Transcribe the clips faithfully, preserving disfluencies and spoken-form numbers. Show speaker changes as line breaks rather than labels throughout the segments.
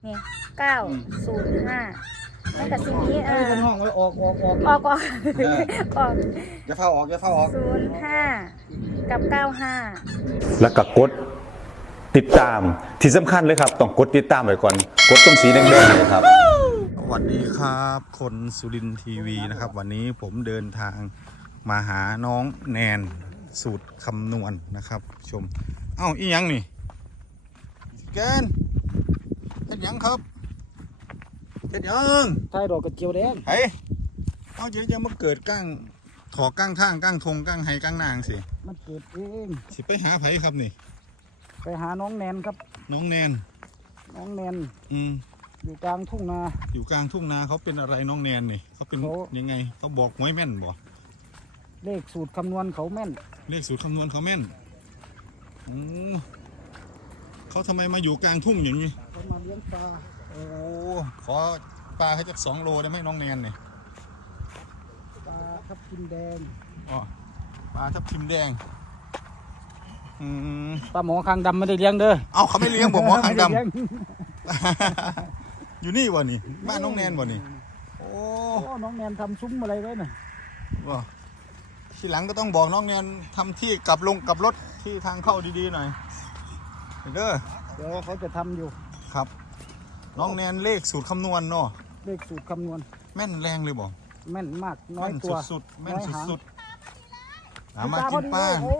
นี่เก้าศูนย์ห้ามันกับสิ่งนี้เออ
เป็นห้องไว้ออกออกออก
ออกออกออก
อย่าเฝ้าออกอย่าเฝ้าออก
ศูนย์ห้ากับเก้าห้า
แล้วก็กดติดตามที่สำคัญเลยครับต้องกดติดตามไว้ก่อนกดตรงสีแดงๆเลยครับ
สวัสดีครับคนสุรินทร์ทีวีนะครับวันนี้ผมเดินทางมาหาน้องแนนสูตรคำนวณนะครับชมเอ้าอีหยังนี่แกนเฮ็ดหยังครับเฮ็ดหยัง
ใช่ดอกกระเจียวแดง
เฮ้ยเอาเดี๋ยวจะมาเกิดก้างถอก้างทางก้างทงก้างไฮก้างนางสิ
มันเกิดเอง
สิไปหาไผครับนี่
ไปหาน้องแนนครับ
น้องแนน
น้องแนน
อืม
อยู่กลางทุ่งนา
อยู่กลางทุ่งนาเขาเป็นอะไรน้องแนนนี่เขาเป็น
เขา
ยังไงเขาบอกหวยแม่นบ่
เลขสูตรคำนวณเขาแม่น
เลขสูตรคำนวณเขาแม่นโอ้เขาทำไมมาอยู่กลางทุ่งอย่างนี้
เขามาเลี้ยงปลา
โอ้ขอปลาให้จักสองโลได้ไหมน้องแนนเนี่ย
ปลาทับทิมแดง
อ๋อปลาทับทิมแดงอืม
ปลาหมอคางดำไม่ได้เลี้ยงเด้อ
เอาเขาไม่เลี้ยงผมหมอคางด
ไม่ไเลี้ย
ำ อยู่นี่วะนี่บ้านน้องแนนวะนี่โอ้
โอ้น้องแนนทำซุ้มอะไรไว้น่ะ
ว้าทีหลังก็ต้องบอกน้องแนนทำที่กลับลงกลับรถที่ทางเข้าดีๆหน่อยเด้อ
เดี๋ยวเขาจะทำอยู่
ครับ น้องแนนเลขสูตรคำนวณเนาะ
เลขสูตรคำนวณ
แม่นแรงเลยบ่
แม่นมากน้อย
แม่น
ตัว
สุดๆแม่น
น้อยหาง
สุดๆหามากินปลา
โอ้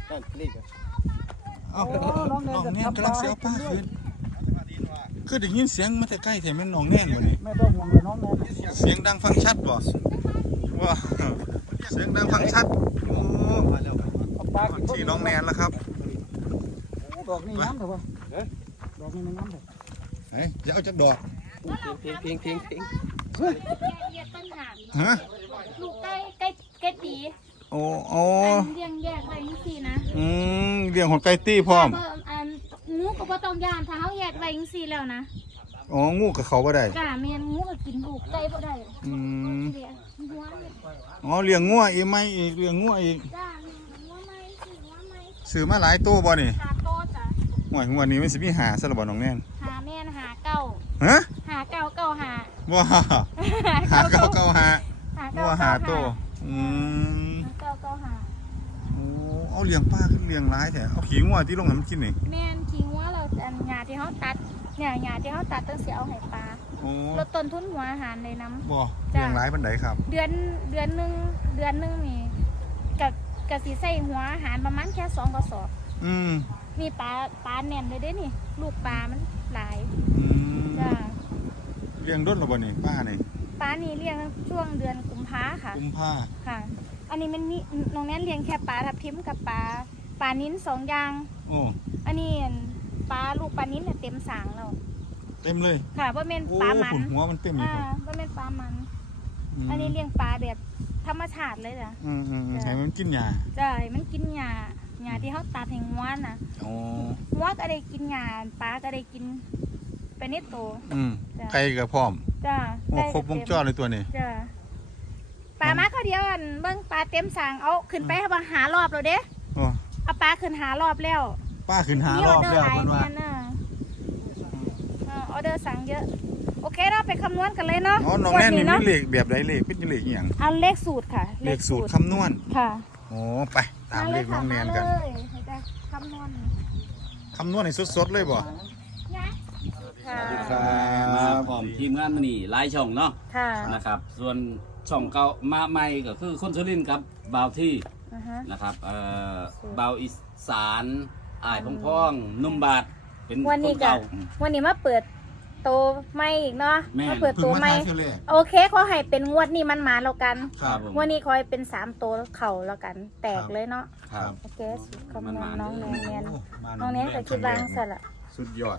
เอ้า
โอ้น้องแนน
น้อง
จะ
แนน
ทำ
กำลังเสียปลา
ปลาให้กินด้วย
คืนคือได้ยินเสียงมาแต่ใกล้แต่แม่นน้องแนนอยู่นี่
ไม่ต้องห่วงเลยน้องแนน
เสียงดังฟังชัดบ่ว้าเสียงดังฟังชัดโอ้
เอาปลากิน
ที่น้องแนนแล้วครับ
ดอกนี่น้ำเถอะวะดอกนี่มันน้ำเถอะ
ไหนอย่าเอาจักดอก
เพียงเพียงเพียงเพียงเรียกปัญหา
ฮะ
ลูกใกล้ใกล้ใกล้ตี
โอ้โอ้
อันเลี้ยงแยกไว้จังซี่นะ
อืมเลี้ยงของไก่ตี้พร้อม
เบิ่งอันงูก็บ่ต้องย่านถ้าเฮาแยกไว้จังซี่แล้วนะ
อ๋องูกับเขาบ่ได้
กะแม่นงูก็กินลูกไก่บ่ได้
อืม
เลี้ยงหัวเนี่ย
อ๋อเลี้ยงงัวอีกไหมอีกเลี้ยงงัวอีก
จ้าแม่นหัวไหม้สิหัวไหม้
ซื้อมาหลายตัวบ่นี่
หาโตจ้ะ
หัวหัวนี้มันสิมีหาซะละบ่น้องแนน
หาแม่นหาเก้า
ฮะ
หาเก้าเก้าหา
ว้าหาเก้าเก้าหา
หา
งั
เก้าว
หา
เก้า
ตัวอืม
หาเก้าเก้าหา
โอ้เอาเลี้ยงปลาขึ้นเลี้ยงร้ายแท้เอาขี้งัวที่ลงให้มันกินนี่
แม่นทิ้งว่าเราอันหญ้าที่เฮาตัดเนี่ยหญ้าที่เฮาตัดต้องสิเอาให้ปลา
โอ้
ลดต้นทุนหัวอาหารเลยน้ำ
บ่
จ้ะ
เลี้ยงร้ายปานใดครับ
เดือนเดือนหนึงเดือนหนึงนี่กับกับสิใส่หัวอาหารประมาณแค่สองกระสอบ
อืม
มีปลาปลาแน่นเลยเด้นี่ ลูกปลามันหลาย
อืม
จ้า
เลี้ยงด้นหรือบ่นี่ป้านี่
ปลานี่เลี้ยงช่วงเดือนกุมภาค่ะ
กุมภา
ค่ะ อันนี้มันมีน้องแนนเลี้ยงแค่ปลาทับทิมกับปลาปลานิ้นสองอย่าง
โอ้
อันนี้ปลาลูกปลานิ้นเนี่ยเต็มสางแล้ว
เต็มเลย
ค่ะเพราะเป็น
โอ้
ปลามัน
ขุนหัวมันเต็มอยู่
อ่า
ครับ
เพราะเป็นปลามัน
ม
อันนี้เลี้ยงปลาแบบธรรมชาติเลยจ้ะ
อืมอืมอืม
จ้ะ
ให้มันกินหญ้า
จ้าให้มันกินหญ้าหญ้าที่เขาตัดให้งัวน่ะ
อ๋อ
งัวก็ได้กินหญ้าปลาก็ได้กินไปในโตว
อืม
จ้ะ
ไก่ก็พร้อม
จ้า
โอ้ครบวงจรเลยตัวนี้
จ้าปลามาเขาเดียวกันเบิ่งปลาเต็มสางเอาขึ้นไปมาหารอบแล้วเด้
โอ้
เอาปลาขึ้นหารอบแล้ว
ป้าขึ้นหารอบแล้ว
หลาย
เพิ่นว่า
เนี่ยนะเออออเดอร์สั่งเยอะ โอเคเราไปคำนวณกันเลยเนาะ
อ๋อน้อง
วั
แน่นนี่
เนาะ
มีเลขแบบใดเลขเป็นเลขอหย่าง
เอาเลขสูตรค่ะ
เลขสูตรคำนวณ
ค่ะ
โอ้ไปตามเลขน้องแนนกัน
มาเลยให้ได้คำนวณ
คำนวณให้สดๆเลยบ่
นะค่ะ
มาพร้อมทีมงานมานี่หลายช่องเนาะ
ค่ะ
นะครับ ส่วนช่องเก่ามาใหม่ก็คือคนสุรินทร์ครับบาวที่
อือฮะ
นะครับเอ่อบาวอีสานอ้ายพองพ้องนุ่มบาทเป็น
วัน
ค
นี้
น
ก็
เก่า
วันนี้มาเปิดโตใหม่อีกเนาะ
แม่น
มาเปิด
เพิ่ง
โต
มา
ใหม่
ทายเท่าแรก
โอเคขอให้เป็นงวดนี้มันมาแล้วกัน
ครับ
ผม
งวดนี้ขอให้เป็นสามตัวเข่าแล้วกัน แตกเลยเนาะ
ครับ
โอเคสูตรคำนวณ
มันมา
น้องแนนเนียน
โอ้มา
น้องแนนก็คิดวางสละ
สุดยอด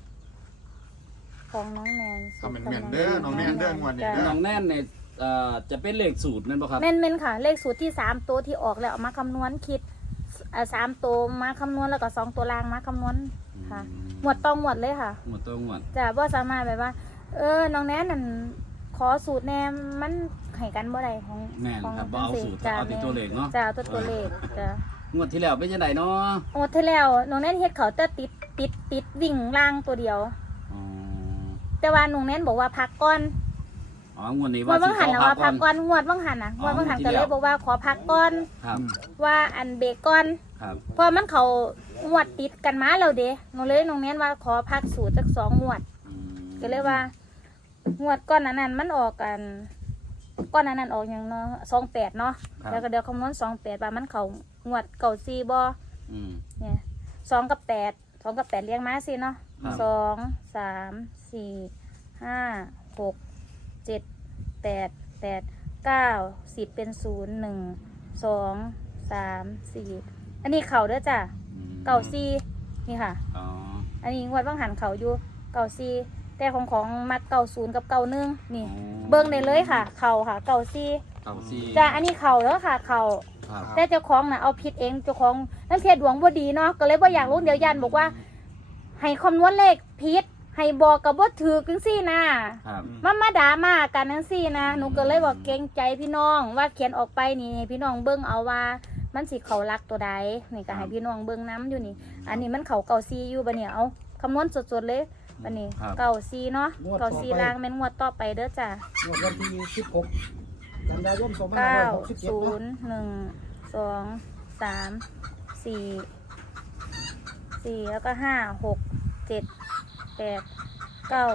ของน้องแนน
ทำเป็นแม่นเด้อน้องแนนเด้องวดนี้เด้
น้องแน่นเนี่ยเอ่อจะเป็นเลขสูตรนั่นปะครับ
แม่นแม่นค่ะ เลขสูตรที่สามตัวที่ออกแล้วเอามาคำนวณคิดอ่าสามตัวมาคำนวณแล้วก็สองตัวล่างมาคำนวณค่ะ หมวดต้องหมวดเลยค่ะ
หมดตัวหมด
จะว่าสามารถแบบว่า เออน้องแนนนั่นขอสูตรแนมมันให้กันบ่ได้ของ
แม่น
ของ
ครับบ่เอาสูตร
จ้ะ
เอาแต่ตัวเลขเนาะ
จ้ะเอาแต่ตัวเลขจ้ะ
งวดที่แล้วเป็นยังไงเนาะ
โอ้ที่แล้วน้องแนนเฮ็ดเขาแต่ติดติดติดวิ่งล่างตัวเดียว
อ๋อ
แต่ว่าหนุ่งเน้นบอกว่าพักก่อน
อ๋องวดนี้
งว
ว่า
ดบางหันนะว่าพักก่
ก่
อนงวดบางหันนะงวดบางหันก็เลยบอกว่าขอพักก่อน
ครับ
ว่าอันเบรกก่อน
ครับ
เพราะมันเขางวดติดกันมาแล้วเด้หนูเลยหนุ่งเน้นว่าขอพักสูตรจากสองงวด
อืม
ก็เลยว่า งวดก้อนนั้นนั้นมันออกกันก้อนนั้นนั้นออกอย่างเนาะสองแปดเนาะแล้วก็เดี๋ยวคำนวณสองแปดว่ามันเขางวดเก่าซีบอ
อืม
เนี่ยสองกับแปดสองกับแปดเรียงมาสิเนาะ
ครับ
สองสามสี่ห้าหกเจ็ดแปดแปดเก้าสิบเป็นศูนย์หนึ่งสองสามสี่อันนี้เข่าเด้อจ้ะ
อืม
เก่าซีนี่ค่ะ
อ๋อ
อันนี้งวดบางหันเขาอยู่เก่าซีแต่ของของมัดเก่าศูนย์กับเก่าหนึ่งนี่ เบิ้งได้เลยค่ะ เข่าค่ะ เก่าซี
เก่าสี่
จ้ะอันนี้เข่าแล้วค่ะ เข่า
ครับ
แต่เจ้าของน่ะเอาผิดเองเจ้าของนั่นเทียดวงบ่ดีเนาะก็เลยบ่อยากรู้เดี๋ยวยันบอกว่า ให้คำนวณเลขผิดให้บอกกับบ่ถือจังซี่นะครับ มามาด่ามากันจังซี่นะหนูก็เลยบอกเกรงใจพี่น้องว่าเขียนออกไปนี่ให้พี่น้องเบิ่งเอาว่า มันสิเขารักตัวใดนี่ก็ให้พี่น้องเบิ่งน้ำอยู่นี่ อันนี้มันเขาเก่าซีอยู่บัดเนี่ยเอาคำนวณสดๆเลยบัดนี้เก่าซีเนาะเก่าซีล่างแม่นงวดต่อไปเด้อจ้ะ
งวดวันที่สิบหกกันยายนสองพันห้า
เก้า
ร้อยหกสิบเจ็ด
ศู
เนาะ
นย์หนึ่งสองสามสี่สี่แล้วก็ห้าหกเจ็ดแปดเก้า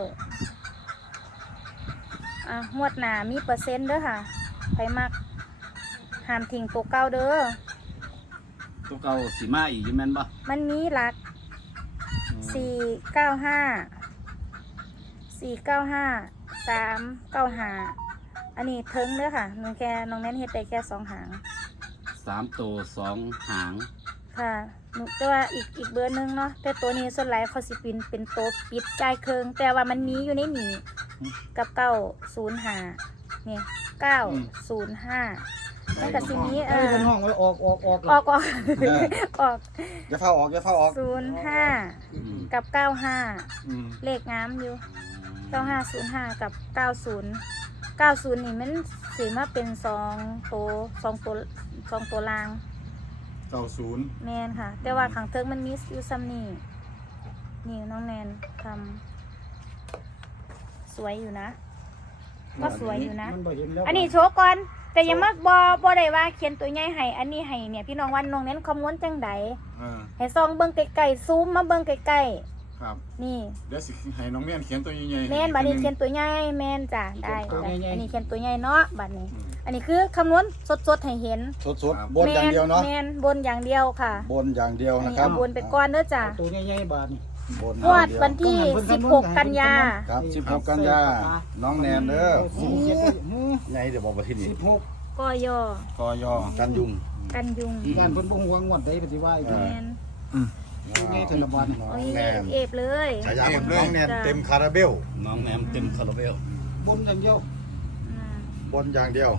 อ่ะงวดหนามีเปอร์เซ็นต์เด้อค่ะไปมักห้ามทิ้งตัวเก้าเด้อ
ตัวเก่าสีมาอีกอยังแม่นบ่
มันมีหลักสี่เก้าห้าสี่เก้าห้าสามเก้าห้าอันนี้เทิงเด้อค่ะน้องแกน้องแน่นเฮ็ดไปแค่สองหาง
สามตัวสองหาง
ค่ะหนูแต่ว่าอีกอีกเบอร์หนึงเนาะแต่ตัวนี้ส่วนหลายเขาสิปินเป็นโต๊ะปิดจ่ายเคิงแต่ว่ามันมีอยู่ในหนีกับเก้าศูนย์ห้าเนี่ยเก้าศูนย์ห้ามันกับสิ่งนี้เอ
เอ้ย
อ
เป็นห้องไว้ออกออกออก
ออกออกออก
อย่าเฝ้าออกอย่าเฝ้าออก
ศูนย์ห้า
อืม
กับเก้าห้า
อืม
เลขงามอยู่เก้าห้าศูนย์ห้ากับเก้าศูนย์เก้าศูนย์นี่มันสีมาเป็นสองตัวสองตัวสองตัวลาง
เก้าศูนย์
แมนค่ะ แต่ว่าขังเทิงมันมีอยู่ซัมนี่นี่น้องแนนทำสวยอยู่นะ ก็สวยอยู่นะ
มันบ่เห็นแล้ว
อันนี้โชว์ก่อน แต่อยังมากบอบอได้ว่าเขียนตัวใหญ่ให้อันนี้ให้เนี่ยพี่น้องวันน้องเน้นคำนวณจังใด
เออ
ให้ซองเบิ้งไกลๆซูมมาเบิ้งไกล
ครับ
ๆนี่
เดี๋ยวสิให้น้องเมียนเขียนตัวใหญ่ๆ
แมนบัดนี้เขียนตัวใหญ่แมนจ้ะได้ได้อันนี้เขียนตัวใหญ่เนาะบัดนี้ อันนี้คือคำนวณสดๆให้เห็น
สดๆบนอย่างเดียวเนาะ
แมนบนอย่างเดียวค่ะ
บนอย่างเดียว
อัน
นะ
นี้
ครับ
เอาบนไปก่อนเด้อจ้ะ
ตัวใหญ่ๆบาทนี่
บน
งวดวันที่สิบหกกันยา
ครับสิบหกกันยาน้องแนนเด้อ
สี่เจ็ดหือ
ไงเดี๋ยวบอกว่าที่นี่
สิบหก
กอยอก
อยอกันยุง
กันยุง
การเพิ่นบ่ฮู้ว่างวดใดเพิ่นสิว่าอีก
แมน
ตัวใหญ่เทศบาลนี่
โอ้ยเอฟเลย
ฉายาของน้องแนนเต็มคาราเบล
น้องแหนมเต็มคาราเบล
บนอย่างเดียว
อ่า
บนอย่างเดียว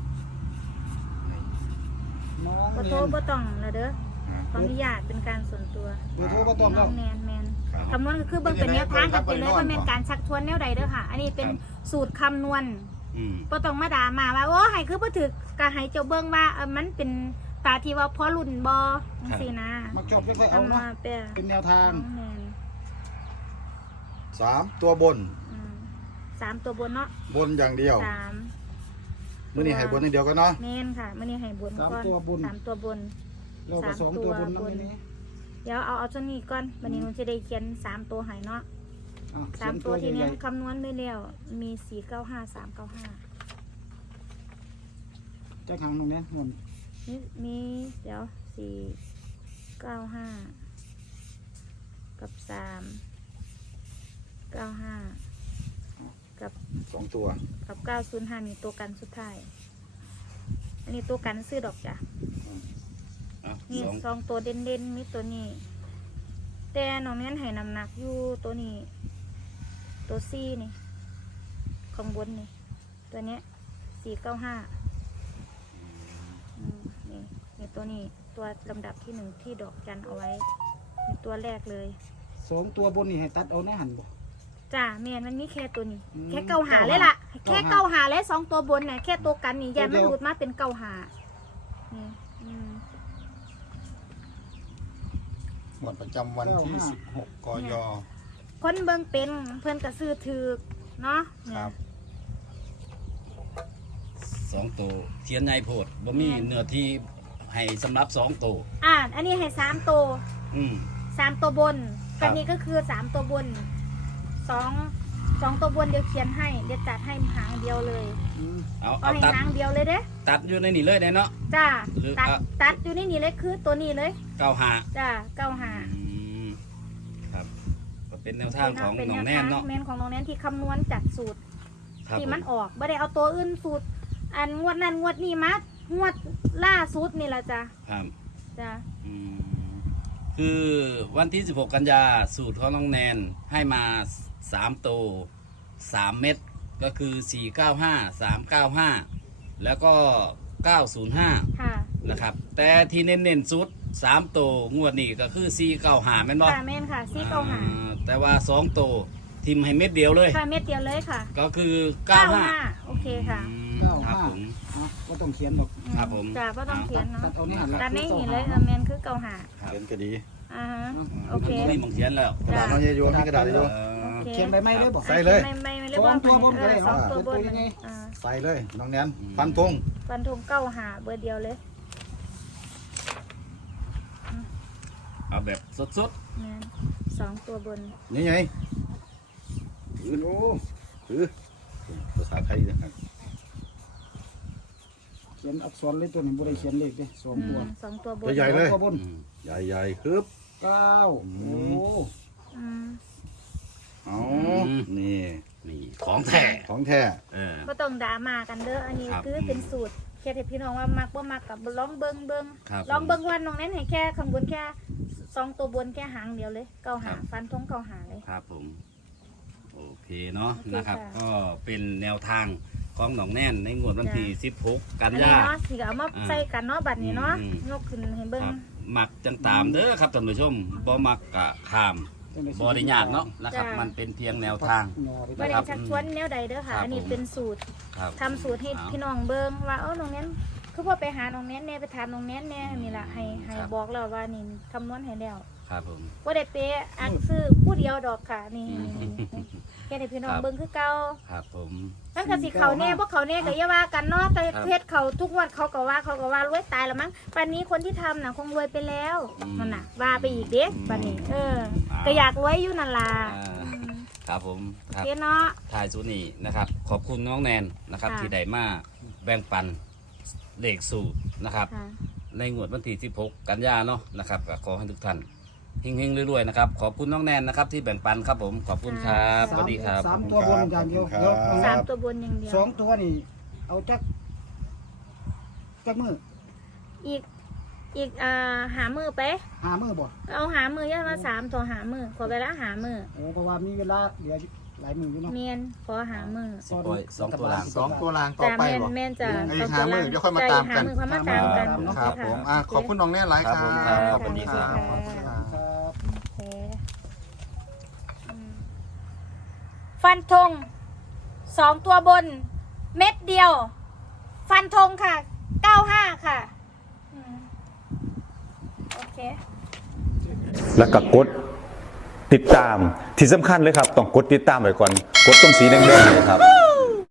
น้อง
ขอ
แน
โทษ
น
บ่ต้องนะเด้อขออนุญาตเป็นการส่วนตัว
เบอร์โทรบ่ต้อง
น้
แล้
อ
ว
งแนนแมนคำนวณก็คือเบิ่งเป็นแนวทางกันไปเลยว่าแม่นการชักชวนแนวใดเด้อค่ะ อันนี้เป็นสูตรคำนวณ
อืม
บ่ต้องมาด่ามาว่าโอ้ให้คือบ่ถึกก็ให้เจ้าเบิ่งว่าเออมันเป็นตาที่ว่าพอรุ่นบ่จังซี่นะ
มาจบแล้วค่อยเอา
เอา
เนาะ
มาเปะ
เป็นแนวทาง
น้องแนน
สามตัวบน
อืมสามตัวบนเนาะ
บนอย่างเดียว
สาม
มื่อนี้ให้บนอย่างเดียวกันเนาะ
แม่นค่ะมื้อนี้ให้บน
สาม
ก่อน
ตัวบน
สามตัวบน
เราก็สองตัวบนนั่นนี่
เดี๋ยวเอาเอาตัวนี้ก่อนวันนี้หนูจะได้เขียนสามตัวให้เนาะ
อ่ะ
สามตัวที่
ให
เนี้ย
ญ่
คำนวณไม่เร็วมีสี่เก้าห้าสามเก้าห้า
ๆจักหางตรงนี้หมด
นี่มีเดี๋ยวสี่เก้าห้ากับสามเก้าห้ากับ
สองตัว
กับเก้าศูนย์ห้ามีตัวกันสุดท้ายอันนี้ตัวกันซื้อดอกจ้ะ
อ่ะ
นี่
สอง
สองตัวเด่นเด่นๆมีตัวนี้ แต่น้องเน้นให้น้ำหนักอยู่ตัวนี้ ตัวซี่นี่ข้างบนนี่ ตัวเนี้ยสี่เก้าห้านี่นี่ตัวนี้ตัวลำดับที่หนึ่งที่ดอกจันเอาไว้ในตัวแรกเลย
สองตัวบนนี่ให้ตัดเอาในหันบ่
จ้าแมนมันมีแค่ตัวนี้
อืม
แค่เก้าหาเลยล่ะ
เก้าหา
แค่เก้าหาและสองตัวบนน่ะแค่ตัวกันนี่ยัน
ตัวเดี
มัน
ยว
หลุดมาเป็นเก้าหานี่อืม
หมดประจำวันที่สิบหกกย
คนเบิ่งเป็นเพิ่นก็ซื้อถือเนาะเนี่ย
ครับ
สองตัวเทียนใหญ่โพดบ่มีเนื้อที่ให้สำหรับสองตัว
อ่าอันนี้ให้สามตัว
อืม
สามตัวบน
ครั
กับ นนี้ก็คือสามตัวบนสองสองตัวบนเดี๋ยวเขียนให้เดี๋ยวจัดให้หางเดียวเลย
เอา
ก็
เอา
ให้
ตัด
หางเดียวเลยเด้
ตัดอยู่ในนี่เลยได้เนาะ
จ้า
หรือ
ตัด
อ่ะ
ตัดอยู่ในนี่เลยคือตัวนี้เลย
เก้าหา
จ้าเก้าหา
อืมครับก็เป็นแนวทางของน้องแน่นเนาะ
แมนของน้องแนนที่คำนวณจากสูตร
ครับ
ที่
ผ
มัน
ม
ออกไม่ได้เอาตัวอื่นสูตร อันงวดนั้นงวดนี้มางวดล่าสุดนี่แหละจ้ะ
ครับ
จ้ะ
อืมคือวันที่สิบหกกันยาสูตรของน้องแนนให้มาสามตัวสามเม็ดก็คือสี่เก้าห้าสามเก้าห้าแล้วก็เก้าศูนย์ห้า
ค่ะ
นะครับ แต่ที่เน้นๆสุดสามตัวงวดนี้ก็คือสี่เก้าห้าแม่นบ่
ค่ะแม่นค่ะซีเก้าหา
อ่าแต่ว่าสองตัวทิมให้เม็ดเดียวเลย
ค่ะเม็ดเดียวเลยค่ะ
ก็คือเก้าห้า
โอเคค่ะ
เก้า
ครับ
ห้า
ผม
อ่ะก็ต้องเขียนหรอก
ครับผม
จ้ะก็ต้องเขียนเนาะ
ตัดเอาเนี่ย
ตัดไม่เห็นเลยเออแมนคือเก้าหา
ครับ
เขียนก็ดี
อ่าฮะโอเค
ไม่มองเขียนแล้ว
กระดาษน้องเยโยมีกระดาษเยโย
เออ
โอค
เขียนใบไม้เลยบอก
ใส่เลย
ไม่ไม่ไม่เรียก
สอ
ว่าง
ตัวบนก็ได้
เออสอง
เนาะ
ตัวบน
เป็นตัวยังไง
อ่า
ใส่เลยน้องแนนฟันธง
ฟันธงเก้าหาเบอร์เดียวเลย
เอาแบบสด
แมนสองตัวบน
นี่ไงถือโอ้ถือภาษาไทยนะครับ
เขียนอักษรเลยตัวนี้บ่ได้เขียนเลขเด้สอง
อื
ตัว
มสองตัวบน
ใหญ่ๆเลย
ตัวบน
ๆอืม
ใหญ่ๆฮึบ
เก้า
อื
โอ้
ม
อืม
เอานี่
นี่ของแท้
ของแท้
เออ
ก็ต้องด่ามากันเด้ออันนี้
ครับ
คือเป็นสูตรแค่ให้พี่น้องว่ามักว่ามักกับลองเบิ้งเบิ้ง
ครับ
ลองเบิ้งวันน้องเน้นให้แค่ข้างบนแค่สองตัวบนแค่หางเดียวเลยเก้าหา
ครับ
ฟันธงเก้าหาเลย
ครับผม โอเคเนาะ
โอเค
นะครับ
ค่ะ
ก็เป็นแนวทางของหนองแน่นในงวดวันที่สิบหกกัน
อัน
ยา
นี้เนาะที่ก็เอามา
อ่า
ใส่กันเนาะบัดนี้เนาะ
อืม
ยกขึ้นให้เบิ้ง
ครับมักจังตามเด้อครับท่านผู้ชมบ่มักกะข้ามบ่ได้ยากเนาะนะครับ มันเป็นเพียงแนวทาง
บ่ได้
ครับ
ชักชวนแนวใดเด้อค่ะ
ครับ
อันนี้
ผม
เป็นสูตร
ครับ
ทำสูตรให้พี่น้องเบิ้งว่าเออน้องเน้นคือพอไปหาน้องเน้นเนี่ยไปถามน้องเน้นเนี่ยนี่ล่ะให้ให้บอกแล้วว่านี่คำนวณให้แล้ว
ครับผม
บ่ได้เป๊ะอักซื้อผู้เดียวดอกค่ะนี่
อืม
แค่ให้พี่น้อง
ครับ
เบิ่งคือเก่า
ครับผม
มันก็สิเขาแน่บ่เขาแน่ก็อย่าว่ากันเนาะแต่
ครับ
เพชรเขาทุกงวันเขาก็ว่าเขาก็ว่ารวยตายแล้วมั้งปันนี้คนที่ทำน่ะคงรวยไปแล้ว
อืม
นั่นน่ะว่าไปอีกเด้
อืม
ปันนี้ เออ
อ่า
ก็อยากรวยอยู่นั่นล่ะ
อ่า
อืม
ครับผม
โอ
ครับ
เคเนาะ
ถ่ายสุนีนะครับ ขอบคุณน้องแนนนะครับ
ค่ะ
ที่ได้มาแบ่งปันเลขสูตรนะครับ
ค่ะ
ในงวดวันที่สิบหกกันยาเนาะนะครับก็ขอให้ทุกท่านเฮงๆรวยๆนะครับ ขอบคุณน้องแนนนะครับที่แบ่งปันครับผม ขอบคุณครับสวัสดีครับ
สามตัวบนอย่างเดียว
ครับ
เดี๋ยว
สามตัวบนอย่างเดียว
สองตัวนี่เอาจักจักมือ
อีกอีกอ่าหามือไป
หามือบ่
เอาหามือย่ามาสามตัวหามือขอเวลาหามือ
โอ้เพราะว่ามีเวลาเหลือหลายมืออยู่เนาะ
เมียนขอหามือ
สิบปล่อยสองตัวหลัง
สองตัวรางต่อ
จ้า
ไป
แม่น
บ่
แม่นจ้า
ไอ้หามือเดี๋ยวค่อยมาตามกัน
หามือค่อยมาตามกัน
ครับผมอ่ะขอบคุณน้องแนนหลายครับ
ครับ
ขอบคุณค
ครั
รับ บขอบคุณครับ
ครับ
โอเคอืมฟันธงสองตัวบน เม็ดเดียว ฟันธงค่ะเก้าห้าค่ะอืมโอเค
แล้วก็กดติดตามที่สำคัญเลยครับ ต้องกดติดตามไว้ก่อน กดตรงสีแดงๆเลยครับ